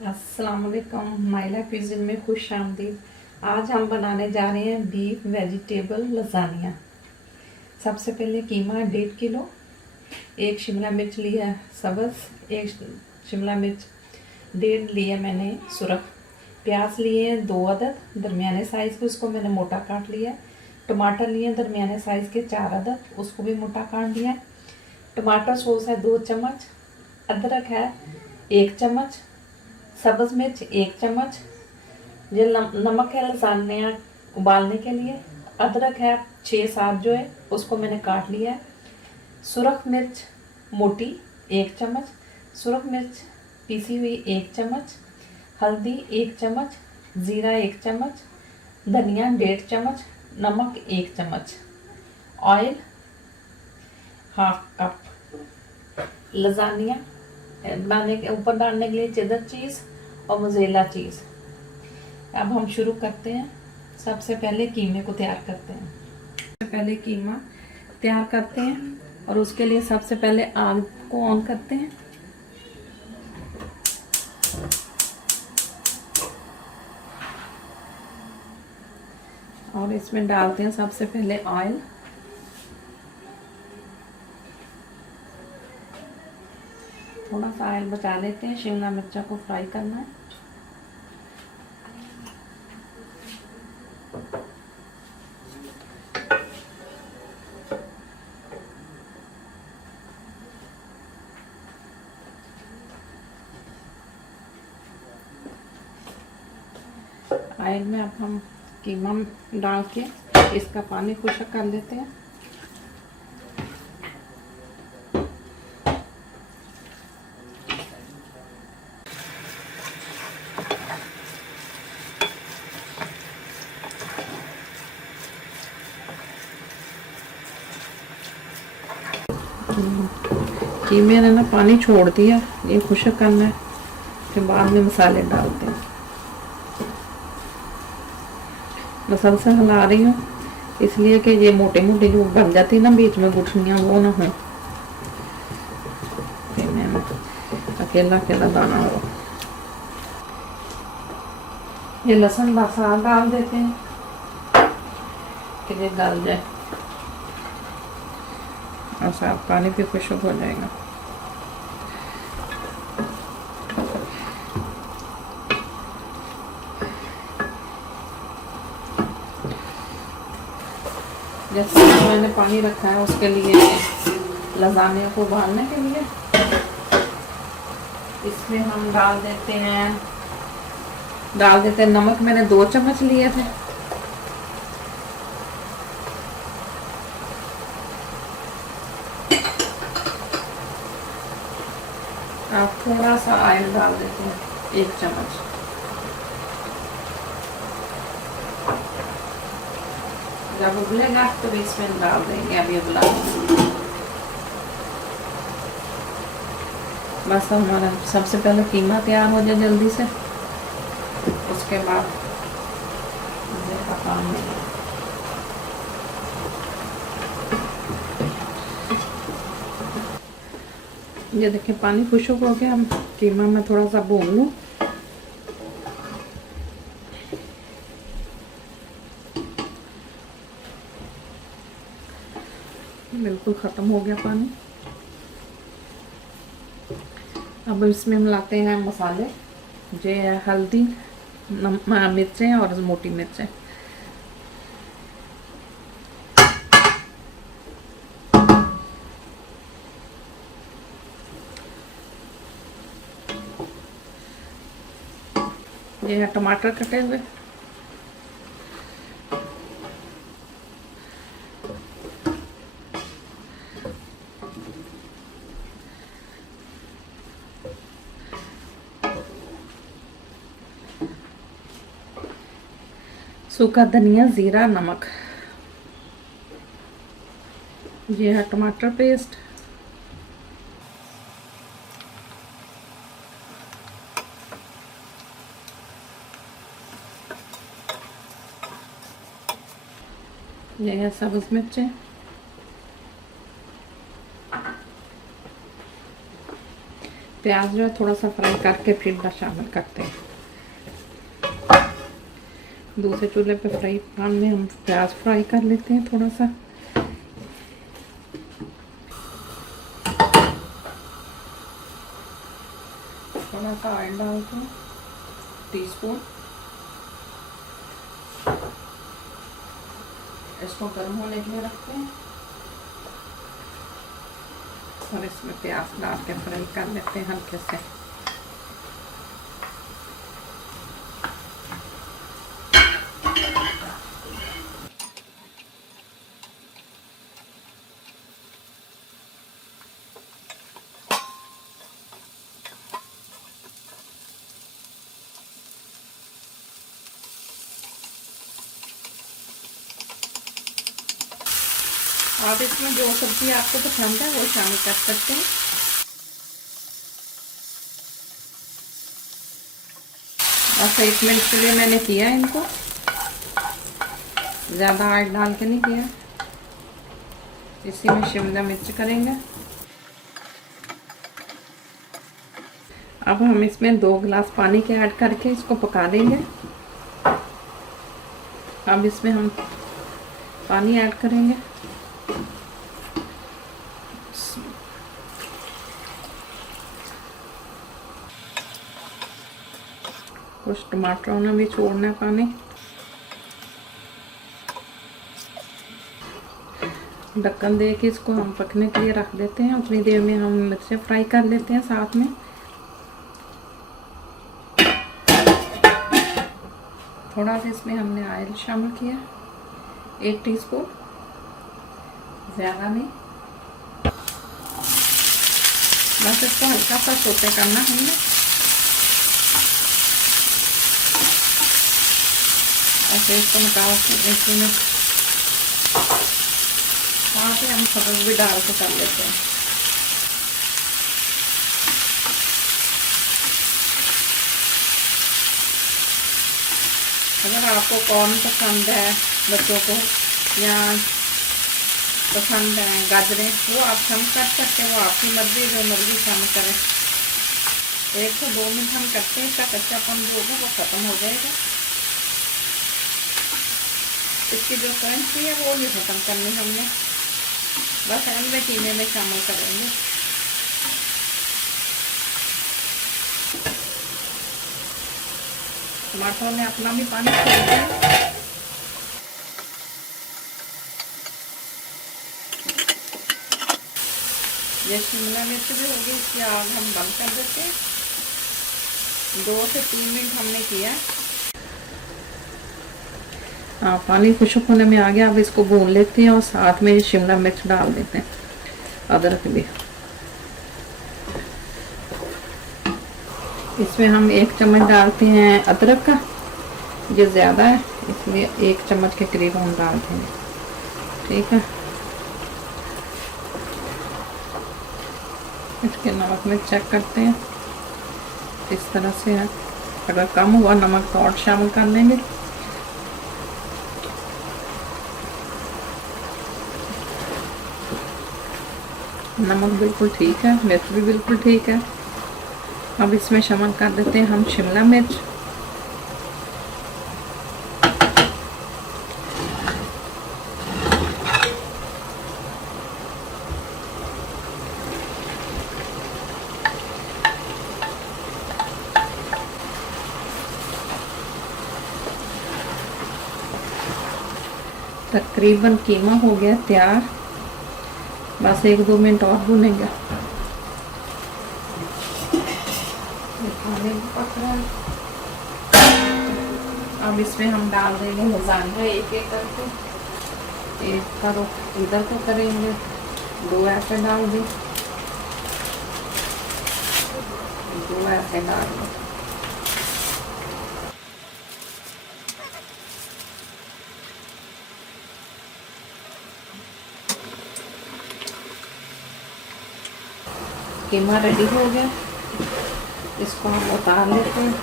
अस्सलामुअलिकुम, Naila क्विज़िन में खुश आमदीद। आज हम बनाने जा रहे हैं बीफ वेजिटेबल लसानिया। सबसे पहले कीमा 1.5 किलो, एक शिमला मिर्च लिया सब्ज़, एक शिमला मिर्च 1.5 लिया मैंने सुरख, प्याज लिए 2 अदद दरमियाने साइज़ के, उसको मैंने मोटा काट लिया। टमाटर लिए दरमियाने साइज़ के 4 अदद, उसको भी मोटा काट लिया। टमाटर सॉस है 2 चम्मच, अदरक है 1 चम्मच, सब्ज़ मिर्च 1 चम्मच, ये नमक है लसान्या उबालने के लिए। अदरक है 6-7 जो है, उसको मैंने काट लिया है। सुरख मिर्च मोटी 1 चम्मच, सुरख मिर्च पीसी हुई 1 चम्मच, हल्दी 1 चम्मच, ज़ीरा 1 चम्मच, धनिया 1.5 चम्मच, नमक 1 चम्मच, ऑयल 1/2 कप। लसानिया बनाने के ऊपर डालने के लिए चेडर चीज़ और मोज़रेला चीज़। अब हम शुरू करते हैं। सबसे पहले कीमे को तैयार करते हैं। सबसे पहले कीमा तैयार करते हैं और उसके लिए सबसे पहले आग को ऑन करते हैं। और इसमें डालते हैं सबसे पहले ऑयल। थोड़ा सा ऑयल बचा लेते हैं, शिमला मिर्चा को फ्राई करना है। ऑयल में अब हम कीमा डाल के इसका पानी खुश्क कर लेते हैं। कीमे ने ना पानी छोड़ दिया, ये खुश्क करना है, फिर बाद में मसाले डालते हैं। मसलसल हिला रही हूँ इसलिए कि ये मोटे मोटे जो बन जाती ना बीच में गुठलियाँ, वो ना हो, फिर मैं अकेला अकेला दाना हो। ये लहसुन बसा डाल देते हैं कि ये गल जाए और साफ पानी भी खुश्क हो जाएगा। जैसे मैंने पानी रखा है उसके लिए लसान्या को उबालने के लिए, इसमें हम डाल देते हैं नमक। मैंने 2 चम्मच लिए थे। आप थोड़ा सा ऑयल डाल देते हैं 1 चम्मच। जब उबलेगा तो इसमें डाल देंगे। अभी उबला बस हमारा सबसे पहले कीमा तैयार हो जाए जल्दी से, उसके बाद पकाने में। ये देखिए पानी खुश्क हो गया। हम कीमा में थोड़ा सा भून लूँ। बिल्कुल ख़त्म हो गया पानी। अब इसमें हम लाते हैं मसाले, जो है हल्दी, मिर्चें और मोटी मिर्चें। ये है टमाटर कटे हुए, सूखा धनिया, ज़ीरा, नमक। ये है टमाटर पेस्ट, ये है सब्ज़ मिर्चें, प्याज जो है थोड़ा सा फ्राई करके फिर शामिल करते हैं। दूसरे चूल्हे पे फ्राई पैन में हम प्याज फ्राई कर लेते हैं थोड़ा सा। थोड़ा सा ऑयल डालते हैं, टीस्पून। इसको गर्म होने के लिए रखते हैं और इसमें प्याज डाल के फ्राई कर लेते हैं हल्के से। आप इसमें जो सब्जी आपको पसंद है वो शामिल कर सकते हैं। बस 1 मिनट के लिए मैंने किया इनको, ज़्यादा ऑयल डाल के नहीं किया। इसी में शिमला मिर्च करेंगे। अब हम इसमें 2 गिलास पानी के ऐड करके इसको पका देंगे। अब इसमें हम पानी ऐड करेंगे। कुछ टमाटरों ने भी छोड़ना है पानी। ढक्कन दे के इसको हम पकने के लिए रख देते हैं। उतनी देर में हम मिर्चें फ्राई कर लेते हैं साथ में। थोड़ा सा इसमें हमने ऑयल शामिल किया, 1 टीस्पून, ज़्यादा नहीं। बस इसको हल्का सा सोते करना हमने। ऐसे इसको निकाल के इसमें वहाँ पे हम सब्ज़ भी डाल के कर लेते हैं। अगर आपको कॉर्न पसंद है बच्चों को या पसंद है गाजरें, वो आप शामिल कर सकते हैं। वो आपकी मर्जी, जो मर्जी शामिल करें। 1 से 2 मिनट हम करते हैं, इसका कच्चापन जो होगा वो ख़त्म हो जाएगा। इसकी जो क्रंची है वो नहीं ख़त्म करनी हमने, बस एंड में कीमे में शामिल करेंगे। टमाटर ने अपना भी पानी छोड़ दिया। ये शिमला मिर्च भी होगी, इसकी आग हम बंद कर देते हैं। 2 से 3 मिनट हमने किया। हाँ, पानी खुशक होने में आ गया। अब इसको भून लेते हैं और साथ में शिमला मिर्च डाल देते हैं, अदरक भी। इसमें हम 1 चम्मच डालते हैं अदरक का, ये ज़्यादा है इसलिए 1 चम्मच के करीब हम डाल देंगे। ठीक है, इसके नमक में चेक करते हैं, इस तरह से है। अगर कम हुआ नमक तो और शामिल कर लेंगे। नमक बिल्कुल ठीक है, मिर्च भी बिल्कुल ठीक है। अब इसमें शामिल कर देते हैं हम शिमला मिर्च। तकरीबन कीमा हो गया तैयार। बस 1-2 मिनट और भूनेंगे। अब इसमें हम डाल देंगे लसान्या एक-एक करके। एक करो इधर को करेंगे, 2 ऐसे डाल दें, 2 ऐसे डाल दें। कीमा रेडी हो गया, इसको हम उतार लेते हैं।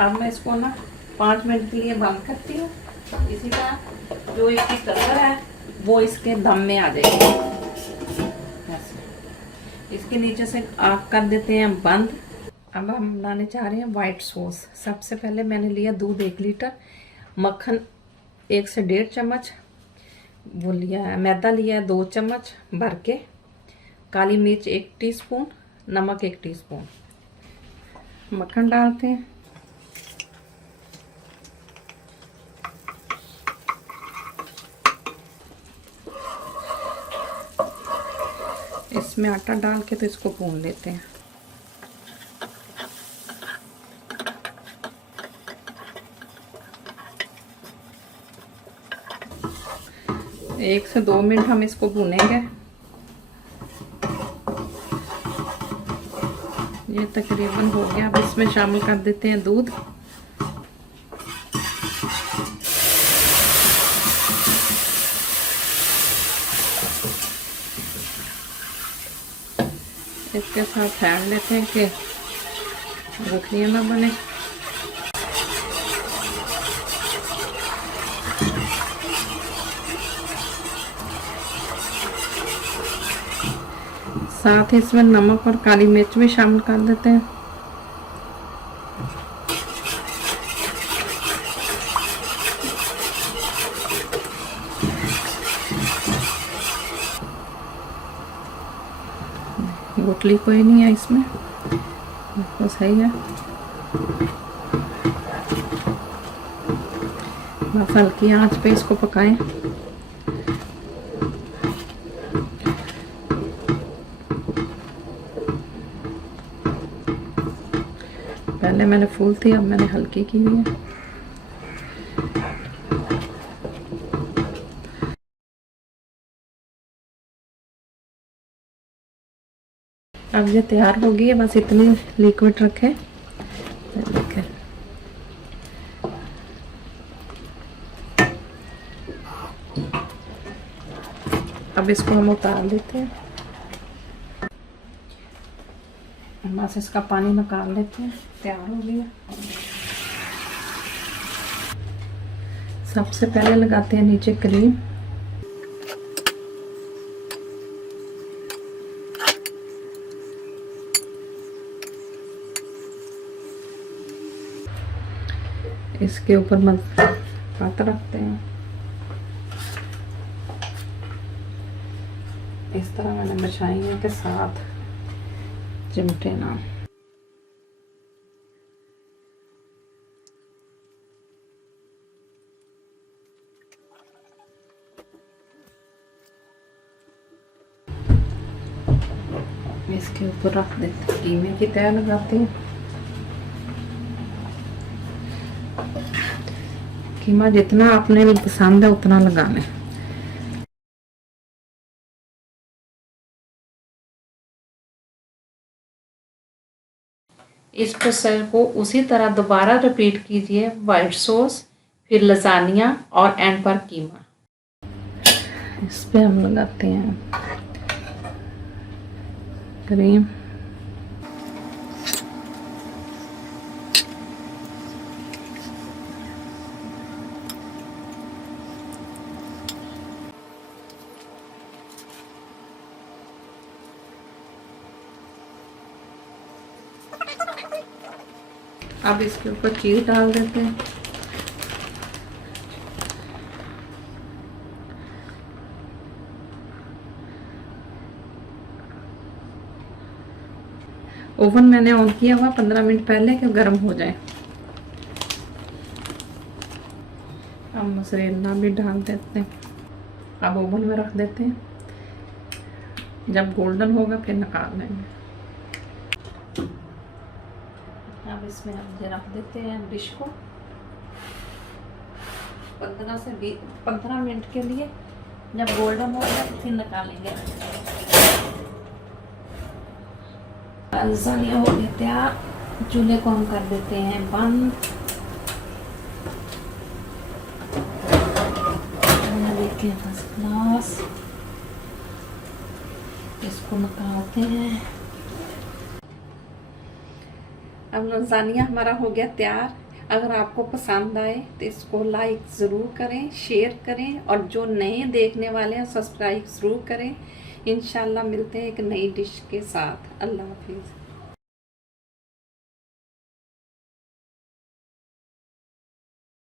अब मैं इसको ना 5 मिनट के लिए बंद करती हूँ। इसी का जो इसकी कलर है वो इसके दम में आ जाएगी। इसके नीचे से आग कर देते हैं बंद। अब हम बनाने जा रहे हैं वाइट सॉस। सबसे पहले मैंने लिया दूध 1 लीटर, मक्खन 1 से 1.5 चम्मच, वो लिया है मैदा लिया है 2 चम्मच भर के, काली मिर्च 1 टीस्पून, नमक 1 टीस्पून। मक्खन डालते हैं, इसमें आटा डाल के तो इसको भून लेते हैं। एक से 2 मिनट हम इसको भूनेंगे। ये तकरीबन हो गया। अब इसमें शामिल कर देते हैं दूध। इसके साथ फेंट लेते हैं कि गुठलियाँ ना बने। साथ ही इसमें नमक और काली मिर्च भी शामिल कर देते हैं। गुठली कोई नहीं है इसमें, तो सही है। बस हल्की आंच पे इसको पकाएं। पहले मैंने फूल थी, अब मैंने हल्की की हुई है। अब ये तैयार हो गई है, बस इतनी लिक्विड रखें। अब इसको हम उतार लेते हैं, बस इसका पानी निकाल लेते हैं। तैयार हो गया। सबसे पहले लगाते हैं नीचे क्रीम। इसके ऊपर मत रखते हैं। इस तरह मैंने बिछाई है कि साथ चिमटे ना। इसके ऊपर रख देते हैं, कीमे की तह लगाते हैं। कीमा जितना अपने पसंद है उतना लगाना है। इस प्रोसेस को उसी तरह दोबारा रिपीट कीजिए। वाइट सॉस, फिर लसानिया और एंड पर कीमा। इस पे हम लगाते हैं क्रीम। अब इसके ऊपर चीज डाल देते हैं। ओवन मैंने ऑन किया हुआ 15 मिनट पहले कि गर्म हो जाए। अब मोज़रेला भी डाल देते हैं। अब ओवन में रख देते हैं, जब गोल्डन होगा फिर निकाल लेंगे। अब इसमें हम रख देते हैं डिश को 15 मिनट के लिए। जब गोल्डन होगा फिर निकालेंगे। लसानिया हो गया तैयार। चूल्हे को हम कर देते हैं बंद। देखिए फर्स्ट क्लास। इसको निकालते हैं। अब लसानिया हमारा हो गया तैयार। अगर आपको पसंद आए तो इसको लाइक ज़रूर करें, शेयर करें, और जो नए देखने वाले हैं सब्सक्राइब ज़रूर करें। इंशाल्लाह मिलते हैं एक नई डिश के साथ। अल्लाह हाफिज़।